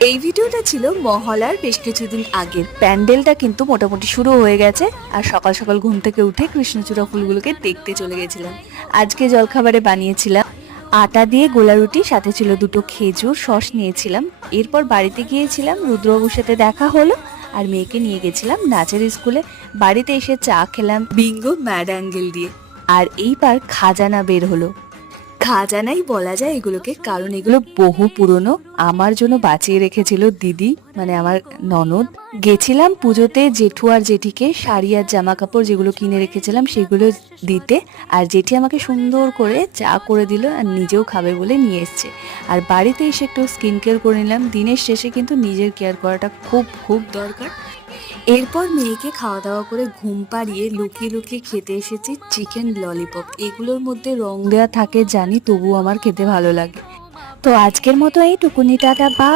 এই ভিডিওটা ছিল মহলার বেশ কিছুদিন আগের। প্যান্ডেলটা কিন্তু মোটামুটি শুরু হয়ে গেছে, আর সকাল সকাল ঘুম থেকে উঠে কৃষ্ণচূড়া ফুলগুলোকে দেখতে চলে গেছিলাম। আজকে জলখাবারে বানিয়েছিলাম আটা দিয়ে গোলা রুটি, সাথে ছিল দুটো খেজুর, সস নিয়েছিলাম। এরপর বাড়িতে গিয়েছিলাম, রুদ্রবাবুর সাথে দেখা হলো, আর মেয়েকে নিয়ে গেছিলাম নাচের স্কুলে। বাড়িতে এসে চা খেলাম বিঙ্গো ম্যাড অ্যাঙ্গেল দিয়ে। আর এইবার খাজানা বের হলো। খাজানাই বলা যায় এগুলোকে, কারণ এগুলো বহু পুরনো। আমার জন্য বাঁচিয়ে রেখেছিল দিদি, মানে আমার ননদ। গেছিলাম পুজোতে জেঠু আর জেঠিকে শাড়ি আর জামা কাপড় যেগুলো কিনে রেখেছিলাম সেগুলো দিতে, আর জেঠি আমাকে সুন্দর করে চা করে দিল, আর নিজেও খাবে বলে নিয়ে এসছে। আর বাড়িতে এসে একটু স্কিন কেয়ার করে নিলাম। দিনের শেষে কিন্তু নিজের কেয়ার করাটা খুব খুব দরকার। এরপর মেয়েকে খাওয়া দাওয়া করে ঘুম পাড়িয়ে লুকিয়ে লুকিয়ে খেতে এসেছি চিকেন ললিপপ। এগুলোর মধ্যে রং দেওয়া থাকে জানি, তবুও আমার খেতে ভালো লাগে। তো আজকের মতো এইটুকুনি, টাটা, বা